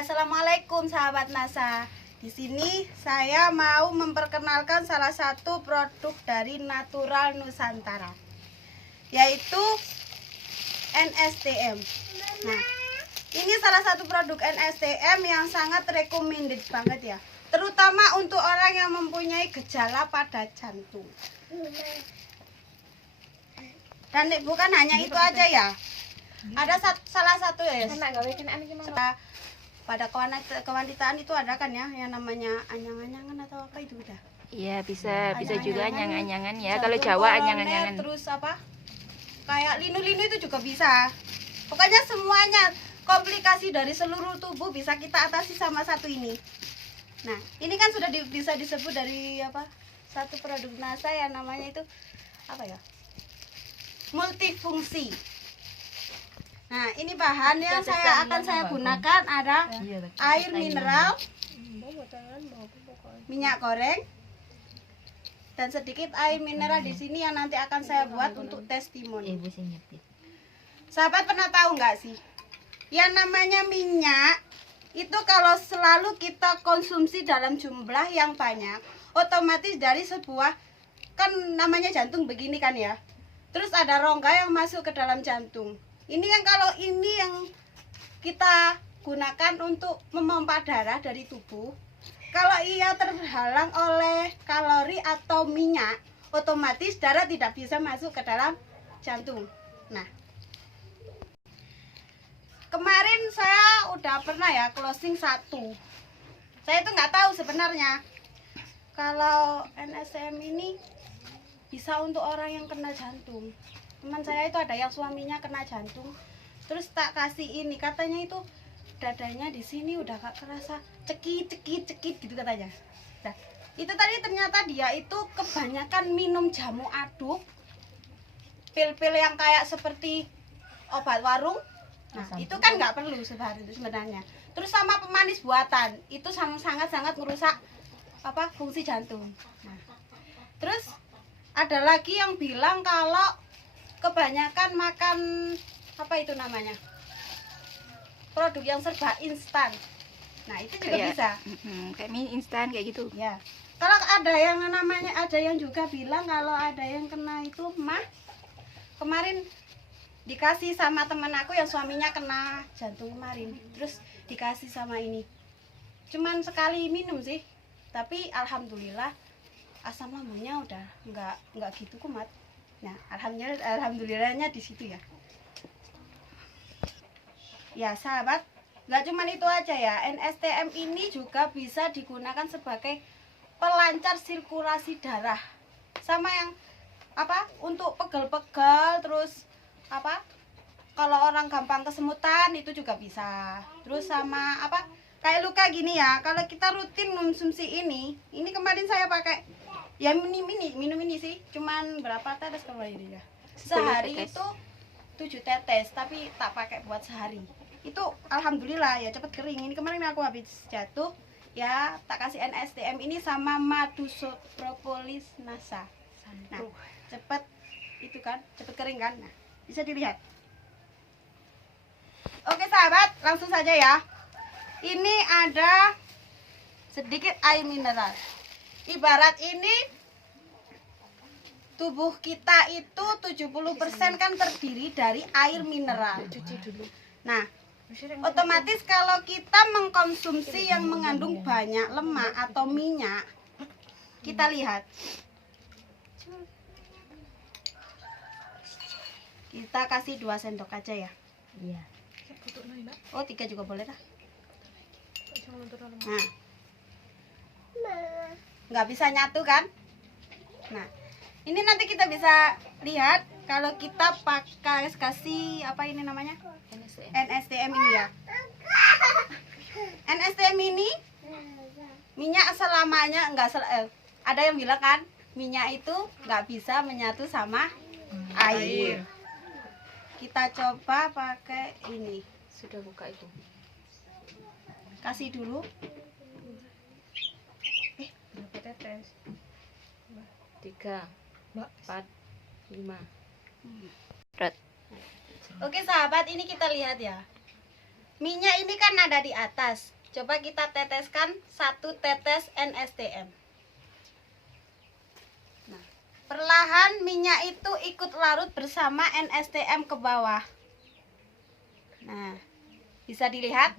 Assalamualaikum sahabat NASA. Di sini saya mau memperkenalkan salah satu produk dari Natural Nusantara, yaitu NSTM. Nah, ini salah satu produk NSTM yang sangat recommended banget ya, terutama untuk orang yang mempunyai gejala pada jantung. Dan bukan hanya itu aja ya, ada salah satu ya, pada kewanitaan itu ada kan ya yang namanya anyang-anyangan atau apa itu udah. Iya, bisa juga anyang-anyangan ya. Kalau Jantung Jawa koroner, anyang-anyangan. terus apa? Kayak linu-linu itu juga bisa. Pokoknya semuanya, komplikasi dari seluruh tubuh bisa kita atasi sama satu ini. Nah, ini kan sudah bisa disebut dari apa? Satu produk NASA yang namanya itu apa ya? Multifungsi. Nah, ini bahan yang akan saya gunakan ada air mineral, minyak goreng, dan sedikit air mineral di sini yang nanti akan saya buat untuk testimoni. Sahabat pernah tahu nggak sih, yang namanya minyak itu kalau selalu kita konsumsi dalam jumlah yang banyak, otomatis dari sebuah, kan namanya jantung begini kan ya, terus ada rongga yang masuk ke dalam jantung. Ini yang kalau ini yang kita gunakan untuk memompa darah dari tubuh, kalau ia terhalang oleh kalori atau minyak, otomatis darah tidak bisa masuk ke dalam jantung. Nah, kemarin saya udah pernah ya closing 1. Saya itu nggak tahu sebenarnya kalau NSTM ini bisa untuk orang yang kena jantung. Teman saya itu ada yang suaminya kena jantung, terus tak kasih ini, katanya itu dadanya di sini udah gak kerasa cekit gitu katanya. Nah, itu tadi ternyata dia itu kebanyakan minum jamu aduk, pil-pil yang kayak seperti obat warung. Nah, itu kan nggak perlu sebenarnya. Terus sama pemanis buatan, itu sangat merusak apa fungsi jantung. Nah, terus ada lagi yang bilang kalau kebanyakan makan apa itu namanya, produk yang serba instan. Nah, itu juga Kayak, bisa kayak mie instan kayak gitu ya. Kalau ada yang namanya, ada yang juga bilang kalau ada yang kena itu mah, kemarin dikasih sama teman aku yang suaminya kena jantung kemarin, terus dikasih sama ini, cuman sekali minum sih, tapi alhamdulillah asam lambungnya udah nggak gitu kumat. Nah, alhamdulillahnya di situ ya. Ya sahabat, nggak cuma itu aja ya, NSTM ini juga bisa digunakan sebagai pelancar sirkulasi darah, sama yang apa untuk pegel-pegel, terus apa kalau orang gampang kesemutan itu juga bisa. Terus sama apa kayak luka gini ya, kalau kita rutin konsumsi ini kemarin saya pakai ya minum ini sih, cuman berapa tetes kemarin ya, sehari tetes. itu 7 tetes, tapi tak pakai buat sehari. Itu alhamdulillah ya cepet kering. Ini kemarin aku habis jatuh ya, tak kasih NSTM ini sama madu propolis NASA. Nah, cepet itu kan, cepet kering kan. Nah, bisa dilihat. Oke sahabat, langsung saja ya. Ini ada sedikit air mineral. Ibarat ini tubuh kita itu 70% kan terdiri dari air mineral. Nah, otomatis kalau kita mengkonsumsi yang mengandung banyak lemak atau minyak, kita lihat. Kita kasih 2 sendok aja ya. Iya. Oh, 3 juga boleh dah. Nah, nggak bisa nyatu kan? Nah, ini nanti kita bisa lihat kalau kita pakai kasih apa ini namanya, NSTM ini ya. NSTM ini minyak selamanya ada yang bilang kan minyak itu nggak bisa menyatu sama air. Kita coba pakai ini. Sudah buka itu. Kasih dulu. Berapa tetes? 3, 4, 5. Oke sahabat, ini kita lihat ya. minyak ini kan ada di atas. Coba kita teteskan 1 tetes NSTM. Nah, perlahan minyak itu ikut larut bersama NSTM ke bawah. Nah, bisa dilihat.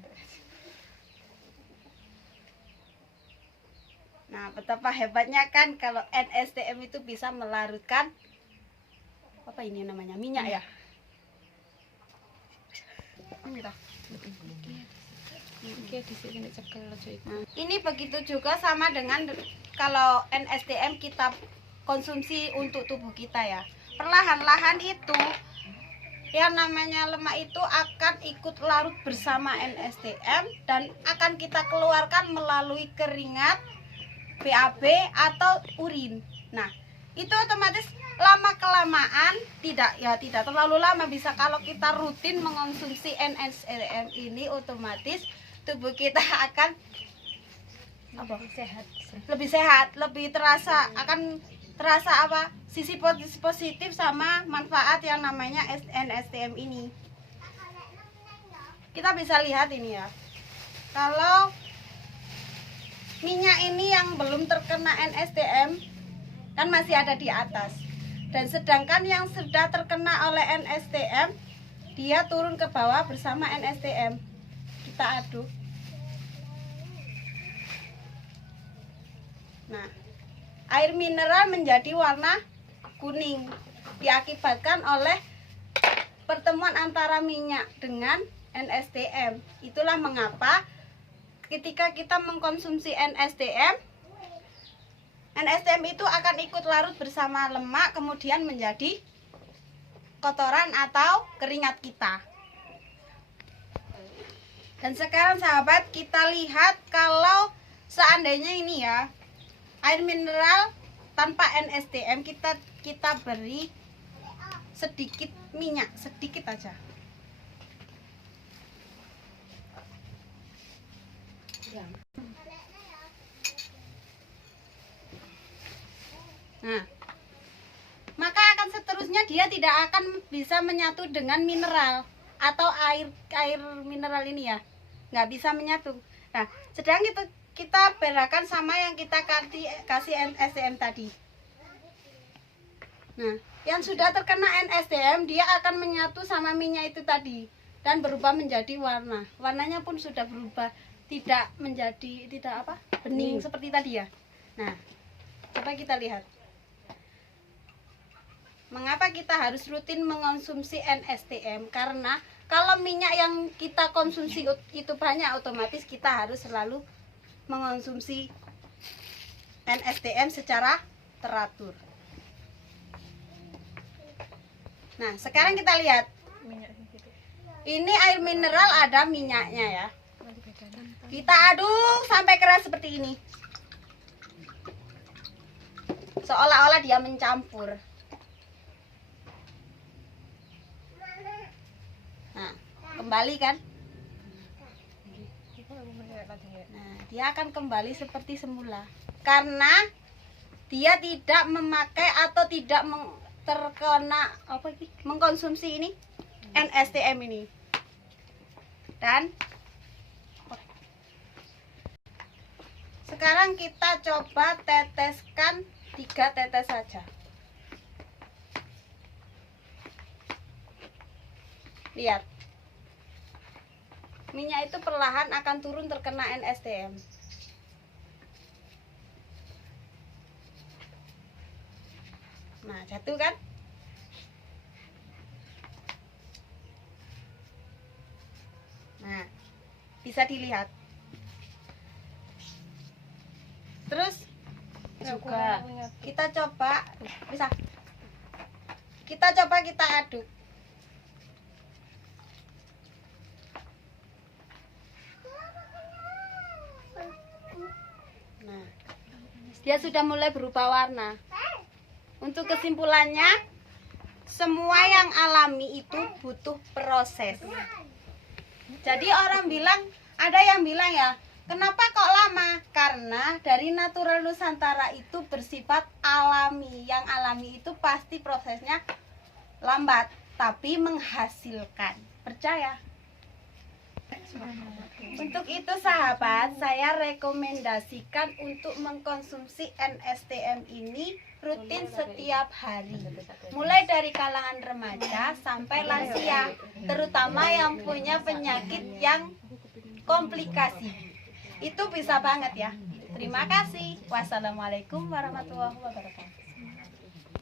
Nah, betapa hebatnya kan kalau NSTM itu bisa melarutkan apa ini namanya? Minyak ya? Nah, ini begitu juga sama dengan kalau NSTM kita konsumsi untuk tubuh kita ya. Perlahan-lahan itu yang namanya lemak itu akan ikut larut bersama NSTM dan akan kita keluarkan melalui keringat, BAB atau urin. Nah, itu otomatis lama-kelamaan tidak terlalu lama, bisa kalau kita rutin mengonsumsi NSTM ini, otomatis tubuh kita akan lebih sehat, lebih terasa, akan terasa apa? Sisi positif sama manfaat yang namanya NSTM ini. Kita bisa lihat ini ya. Kalau minyak ini yang belum terkena NSTM kan masih ada di atas, dan sedangkan yang sudah terkena oleh NSTM dia turun ke bawah bersama NSTM. Kita aduk. Nah, air mineral menjadi warna kuning diakibatkan oleh pertemuan antara minyak dengan NSTM. Itulah mengapa ketika kita mengkonsumsi NSTM itu akan ikut larut bersama lemak, kemudian menjadi kotoran atau keringat kita. Dan sekarang sahabat, kita lihat kalau seandainya ini ya, air mineral tanpa NSTM kita beri sedikit minyak, sedikit aja. Nah, maka akan seterusnya dia tidak akan bisa menyatu dengan mineral atau air mineral ini ya, nggak bisa menyatu. Nah, sedang kita bedakan sama yang kita kasih NSTM tadi. Nah, yang sudah terkena NSTM dia akan menyatu sama minyak itu tadi dan berubah menjadi warna. Warnanya pun sudah berubah, tidak bening seperti tadi ya. Nah, coba kita lihat. Mengapa kita harus rutin mengonsumsi NSTM? Karena kalau minyak yang kita konsumsi itu banyak, otomatis kita harus selalu mengonsumsi NSTM secara teratur. Nah, sekarang kita lihat. Ini air mineral ada minyaknya ya. Kita aduk sampai keras seperti ini. Seolah-olah dia mencampur. Nah, kembali kan? Nah, dia akan kembali seperti semula karena dia tidak memakai atau tidak terkena mengkonsumsi ini NSTM ini. Dan sekarang kita coba teteskan 3 tetes saja. Lihat, minyak itu perlahan akan turun terkena NSTM. Nah, jatuh kan? Nah, bisa dilihat. Terus juga kita coba kita aduk. Nah, dia sudah mulai berubah warna. Untuk kesimpulannya, semua yang alami itu butuh proses. Jadi ada yang bilang ya, kenapa kok lama? Karena dari natural Nusantara itu bersifat alami. Yang alami itu pasti prosesnya lambat, tapi menghasilkan. Percaya? Untuk itu sahabat, saya rekomendasikan untuk mengkonsumsi NSTM ini rutin setiap hari. Mulai dari kalangan remaja sampai lansia, terutama yang punya penyakit yang komplikasi. Itu bisa banget ya. Terima kasih. Wassalamualaikum warahmatullahi wabarakatuh.